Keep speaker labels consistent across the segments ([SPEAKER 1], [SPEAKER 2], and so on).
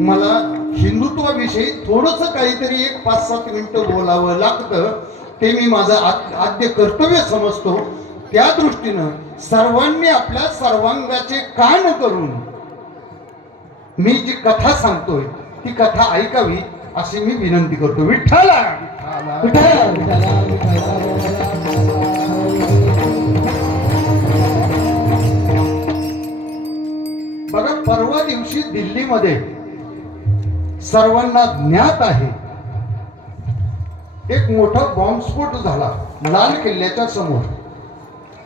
[SPEAKER 1] मला हिंदुत्वाविषयी थोडस काहीतरी एक पाच सात मिनिटं बोलावं लागतं. ते मी माझं आद्य कर्तव्य समजतो. त्या दृष्टीनं सर्वांनी आपल्या सर्वांगाचे कान करून मी जी कथा सांगतोय ती कथा ऐकावी अशी मी विनंती करतो. विठ्ठल! विठ्ठला! बघा परवा दिवशी दिल्लीमध्ये सर्वांना ज्ञात आहे. एक मोठा बॉम्बस्फोट झाला लाल किल्ल्याच्या समोर.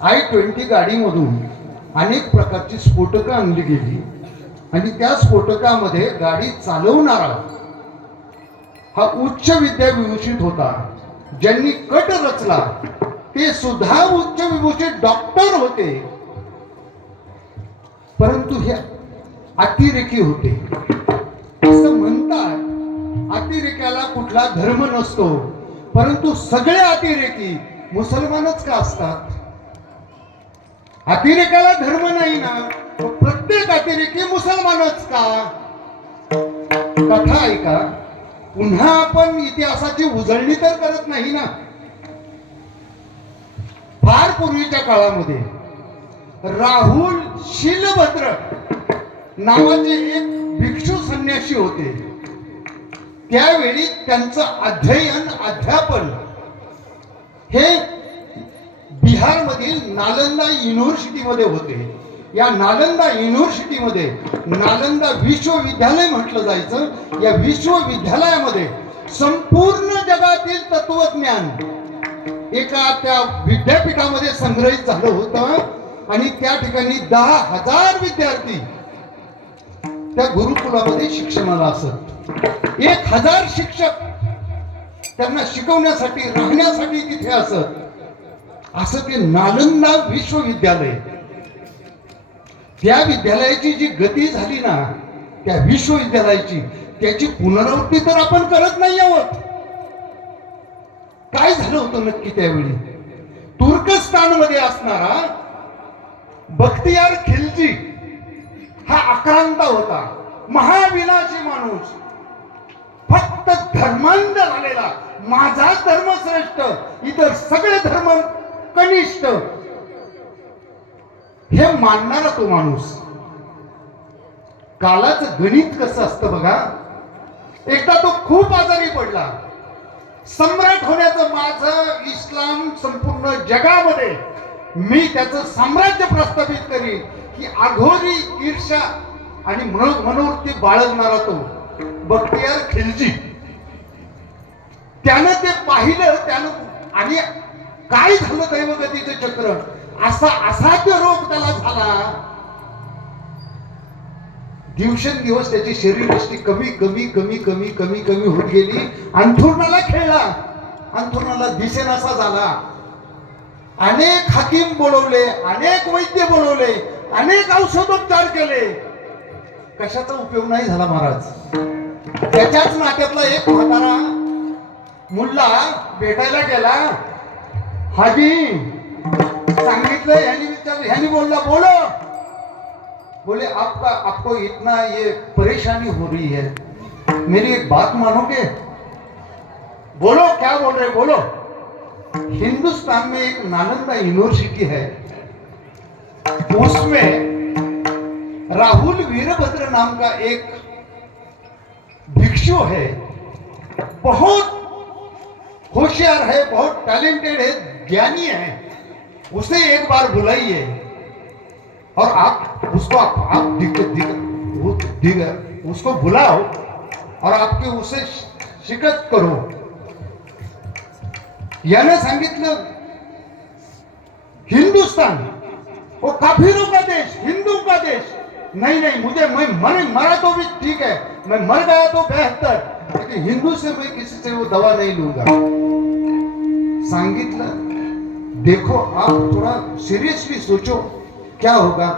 [SPEAKER 1] आय ट्वेंटी गाडीमधून अनेक प्रकारची स्फोटकं आणली गेली. आणि त्या स्फोटकामध्ये गाडी चालवणारा हा उच्च विद्याविभूषित होता ज्यांनी कट रचला ते सुद्धा उच्च विभूषित डॉक्टर होते. परंतु हे अतिरेकी होते. असं म्हणतात अतिरेक्याला कुठला धर्म नसतो परंतु सगळे अतिरेकी मुसलमानच का असतात? अतिरेकाला धर्म नाही ना प्रत्येक अतिरेकी मुसलमानच का? कथा ऐका पुन्हा आपण इतिहासाची उजळणी तर करत नाही ना? फार पूर्वीच्या काळामध्ये राहुल शिलभद्र नावाचे एक पुण्याशी होते. त्यावेळी त्यांचं अध्ययन अध्यापन हे बिहारमधील नालंदा युनिव्हर्सिटीमध्ये होते. या नालंदा युनिव्हर्सिटीमध्ये नालंदा विश्वविद्यालय म्हटलं जायचं. या विश्वविद्यालयामध्ये संपूर्ण जगातील तत्वज्ञान एका त्या विद्यापीठामध्ये संग्रहित झालं होतं. आणि त्या ठिकाणी दहा हजार विद्यार्थी त्या गुरुकुलामध्ये शिक्षणाला असत. एक हजार शिक्षक त्यांना शिकवण्यासाठी राहण्यासाठी तिथे असत. असं ते नालंदा विश्वविद्यालय. त्या विद्यालयाची जी गती झाली ना त्या विश्वविद्यालयाची त्याची पुनरावृत्ती तर आपण करत नाही आहोत. काय झालं होतं नक्की त्यावेळी? तुर्कस्तानमध्ये असणारा बख्तियार खिलजी आक्रांत होता. महाविनाशी माणूस. फक्त धर्मांध झालेला. माझा धर्म श्रेष्ठ इतर सगळे धर्म कनिष्ठ. हे मानणारा तो माणूस. कालाच गणित कसं असतं बघा. एकदा तो खूप आजारी पडला. सम्राट होण्याचं माझं इस्लाम संपूर्ण जगामध्ये मी त्याचं साम्राज्य प्रस्थापित करीन. की अघोरी ईर्षा आणि मनो मनोवृत्ती बाळगणारा तो बख्तियार खिलजी. त्यानं ते पाहिलं त्यानं आणि काय झालं दैवगतीचं चक्र? असा असाध्य रोग त्याला झाला. दिवसेंदिवस त्याची शरीरदृष्टी कमी कमी कमी कमी कमी कमी होत गेली. अंथरुणाला खेळला. अंथुरणाला दिसेनासा झाला. अनेक हाकीम बोलवले अनेक वैद्य बोलवले. अनेक औषधोपचार केले. कशाचा उपयोग नाही झाला महाराज. त्याच्याच नात्यातला एक म्हातारा मुल्ला भेटायला गेला. हाजी सांगितलं ह्यानी विचार ह्यानी बोलला बोलो. बोले आपका आपको इतना ये परेशानी हो रही है. मेरी एक बात मानोगे? बोलो क्या बोल रहे हो? बोलो. हिंदुस्तान में एक नालंदा यूनिवर्सिटी है. उसमें राहुल वीरभद्र नाम का एक भिक्षु है। बहुत होशियार है बहुत टैलेंटेड है ज्ञानी है। उसे एक बार बुलाइए और आप उसको आप, आप दिक, वो दिक, उसको बुलाओ और आपके उसे शिकत करो। याने सांगितलं हिंदुस्तान वो काफिरों का देश हिंदू का देश। नहीं नहीं मुझे मैं मर मरा तो भी ठीक है। मैं मर गया तो बेहतर। लेकिन हिंदू से मैं किसी से वो दवा नहीं लूंगा। सांगितलं देखो आप थोड़ा सीरियसली सोचो क्या होगा?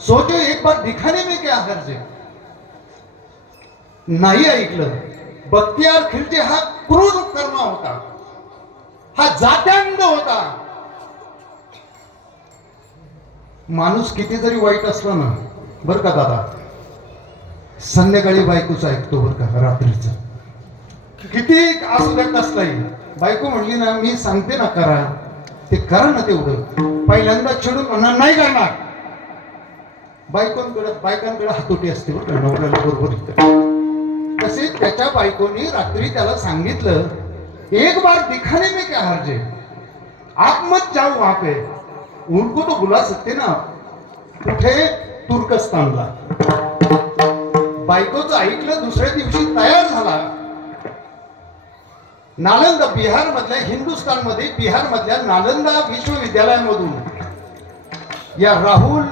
[SPEAKER 1] सोचो एक बार दिखाने में क्या हर्ज है नाही ऐकलं बख्तियार खिलजे हा क्रूर कर्मा होता। हा जात्यांग होता। माणूस किती जरी वाईट असला ना बर का दादा? संध्याकाळी बायकोचा ऐकतो बरं का रात्रीचं. किती असू देत कसलाही बायको म्हणली ना मी सांगते ना करा. ते करा ना तेवढं. पहिल्यांदा चिडून म्हणणार नाही करणार. बायकोंकडे बायकांकडे हातोटी असते बरं नवऱ्याला बरोबर तसेच तसे त्याच्या बायकोनी रात्री त्याला सांगितलं एक बार दिखाने मी क्या हरजे आत्मत आप मत जाओ वहां पे. उनको तो बुला सकते ना कुठे? तुर्कस्तानला. बायकोचं ऐकलं दुसऱ्या दिवशी तयार झाला. नालंदा बिहार मधल्या हिंदुस्थानमध्ये बिहार मधल्या नालंदा विश्वविद्यालयामधून या राहुल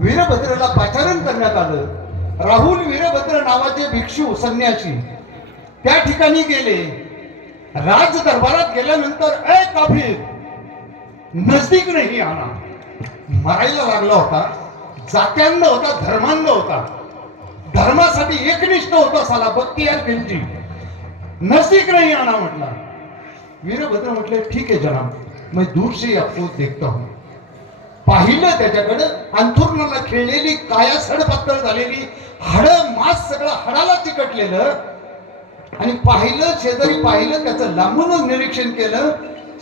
[SPEAKER 1] वीरभद्रला पाचारण करण्यात आलं. राहुल वीरभद्र नावाचे भिक्षू संन्यासी त्या ठिकाणी गेले. राज दरबारात गेल्यानंतर ए काफीर नजदीक नाही आणा. मरायला लागला होता जात्यांना होता धर्मांना होता. धर्मासाठी एकनिष्ठ होता साला बख्तियार खिलजी नजदीक नाही आणा म्हटला. वीरभद्र म्हटले ठीक आहे जनाब मी दूर से आपको देखता हूं. पाहिलं त्याच्याकडे अंथुरणाला खेळलेली काया सडपातळ झालेली हाड मास सगळं हाडाला चिकटलेलं आणि पाहिलं शेजारी पाहिलं त्याचं लांबूनच निरीक्षण केलं.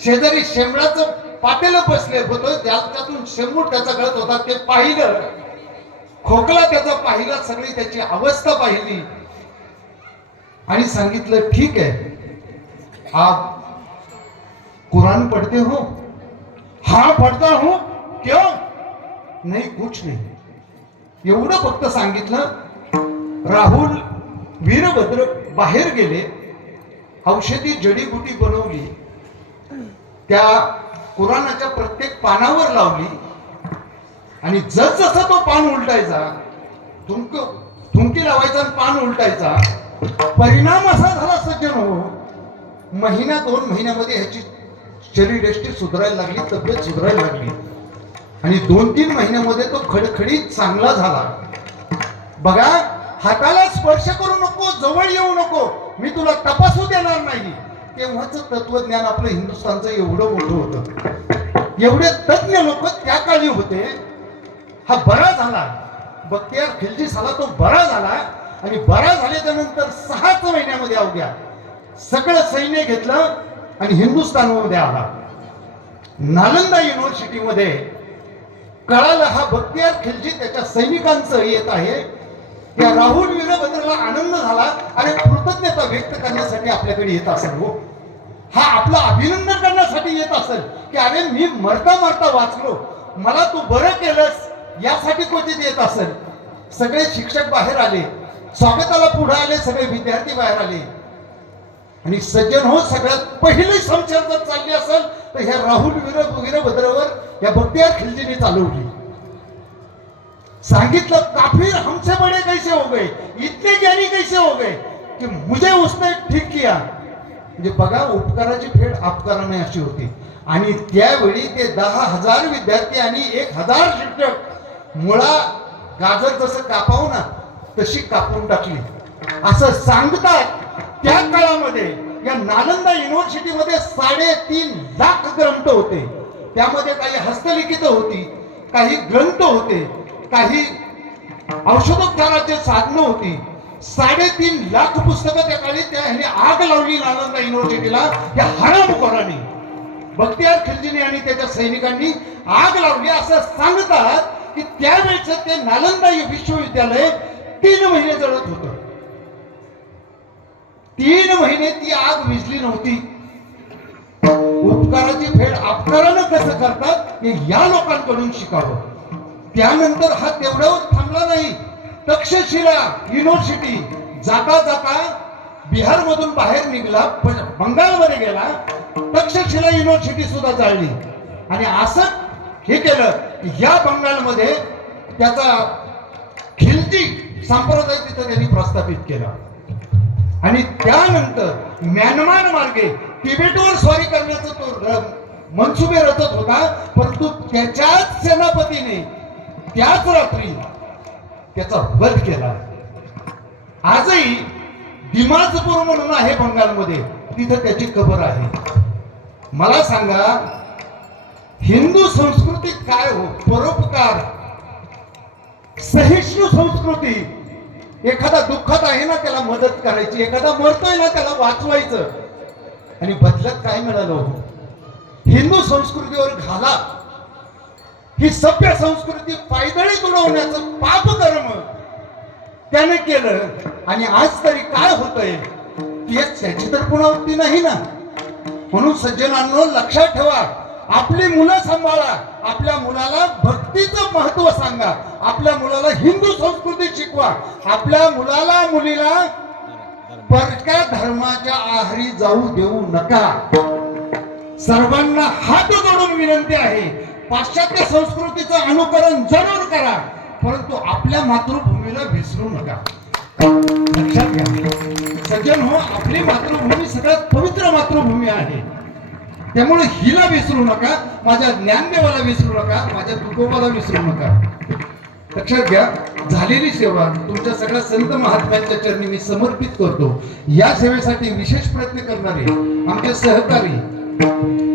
[SPEAKER 1] शेजारी शेंबडाचं पातेलं बसले होतं त्यातून शेमूट त्याचा गळत होता ते पाहिलं. खोकला त्याचा पाहिला सगळी त्याची अवस्था पाहिली. आणि सांगितलं ठीक आहे. आप कुरान पढ़ते हो. हाँ पढ़ता हूं. क्यों? नहीं कुछ नहीं. एवढं फक्त सांगितलं. राहुल वीरभद्र बाहेर गेले. औषधी जडीबुटी बनवली. त्या कुराणाच्या प्रत्येक पानावर लावली. आणि जसजसा तो पान उलटायचा थुंक थुंकी लावायचा आणि पान उलटायचा परिणाम असा झाला सज्जन हो. महिना दोन महिन्यामध्ये ह्याची शरीरयष्टी सुधारायला लागली तब्येत सुधारायला लागली. आणि दोन तीन महिन्यामध्ये तो खडखडीत चांगला झाला. बघा हाताला स्पर्श करू नको जवळ येऊ नको. मी तुला तपासू देणार नाही. तेव्हाच तत्वज्ञान आपलं हिंदुस्थानचं एवढं मोठं होतं. एवढे तज्ञ लोक त्या काळी होते. हा बरा झाला. बख्तियार खिलजी झाला तो बरा झाला. आणि बरा झाल्याच्यानंतर सहाच महिन्यामध्ये अवघ्या. सगळं सैन्य घेतलं आणि हिंदुस्थानमध्ये आला. नालंदा युनिव्हर्सिटीमध्ये कळालं हा बख्तियार खिलजी त्याच्या सैनिकांचं येत आहे. त्या राहुल वीरभद्रला आनंद झाला आणि कृतज्ञता व्यक्त करण्यासाठी आपल्याकडे येत असेल हो हा आपलं अभिनंदन करण्यासाठी येत असेल की अरे मी मरता मरता वाचलो मला तू बरं केलंस यासाठी क्वचित येत असेल. सगळे शिक्षक बाहेर आले स्वागताला पुढे आले सगळे विद्यार्थी बाहेर आले. आणि सज्जन हो सगळ्यात पहिली संचार जर चालली असेल तर ह्या राहुल वीर वीरभद्रवर या बख्तियार खिलजीने चालवली. सांगितलं काफिर हमसे बड़े कैसे हो गए? इतने ज्ञानी कैसे हो गए? कि मुझे उसने ठीक किया. म्हणजे बघा उपकाराची फेड अपकाराने अशी होती. आणि त्यावेळी ते दहा हजार विद्यार्थी आणि एक हजार शिक्षक मुळा गाजर जसं कापाव ना तशी कापून टाकली. असं सांगतात त्या काळामध्ये या नालंदा युनिव्हर्सिटीमध्ये साडेतीन लाख ग्रंथ होते. त्यामध्ये काही हस्तलिखित होती काही ग्रंथ होते काही औषधोपचाराचे साधनं होती. साडेतीन लाख पुस्तकं त्या काळी त्या ह्याने आग लावली नालंदा युनिव्हर्सिटीला या हरामखोरांनी बख्तियार खिलजीने आणि त्याच्या सैनिकांनी आग लावली. असं सांगतात की त्यावेळेच ते नालंदा विश्वविद्यालय तीन महिने जळत होत. तीन महिने ती आग विजली नव्हती. उपकाराची फेड अपकारानं कसं करतात हे या लोकांकडून शिकावं. त्यानंतर हा तेवढ्यावर थांबला नाही. तक्षशिला युनिव्हर्सिटी जाता जाता बिहार मधून बाहेर निघला बंगालमध्ये गेला तक्षशिला युनिव्हर्सिटी सुद्धा जाळली. आणि असं हे केलं या बंगालमध्ये त्याचा खिलजी संप्रदाय तिथं त्यांनी प्रस्थापित केला. आणि त्यानंतर म्यानमार मार्गे तिबेटवर स्वारी करण्याचा तो मनसुबे रचत होता परंतु त्याच्याच सेनापतीने त्याच रात्री त्याचा वध केला. आजही दिमाजपूर म्हणून आहे बंगालमध्ये. तिथं त्याची कबर आहे. मला सांगा हिंदू संस्कृती काय हो? परोपकार सहिष्णू संस्कृती. एखादा दुःखात आहे ना त्याला मदत करायची एखादा मरतोय ना त्याला वाचवायचं. आणि बदलत काय मिळालं हो? हिंदू संस्कृतीवर घाला. ही सभ्य संस्कृती पायदळी तुडवण्याचं पाप कर्म त्याने केलं. आणि आज तरी काय होतंय? त्याची तर पुनरावृत्ती नाही ना? म्हणून सज्जनांनो लक्षात ठेवा. आपली मुलं सांभाळा. आपल्या मुलाला भक्तीचं महत्त्व सांगा. आपल्या मुलाला हिंदू संस्कृती शिकवा. आपल्या मुलाला मुलीला परक्या धर्माच्या आहारी जाऊ देऊ नका. सर्वांना हात जोडून विनंती आहे. पाश्चात्य संस्कृतीचं अनुकरण जरूर करा परंतु आपल्या मातृभूमीला विसरू नका. लक्षात घ्या. सज्जन हो आपली मातृभूमी सगळ्यात पवित्र मातृभूमी आहे. त्यामुळे हिला विसरू नका माझ्या ज्ञानदेवाला विसरू नका माझ्या तुकोबाला विसरू नका. लक्षात घ्या झालेली सेवा तुमच्या सगळ्या संत महात्म्यांच्या चरणी मी समर्पित करतो. या सेवेसाठी विशेष प्रयत्न करणारे आमचे सहकारी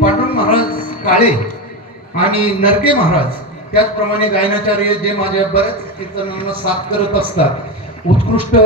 [SPEAKER 1] पांडुरंग महाराज काळे आणि नरके महाराज त्याचप्रमाणे गायनाचार्य जे माझ्या बऱ्याच कीर्तनांना साथ करत असतात उत्कृष्ट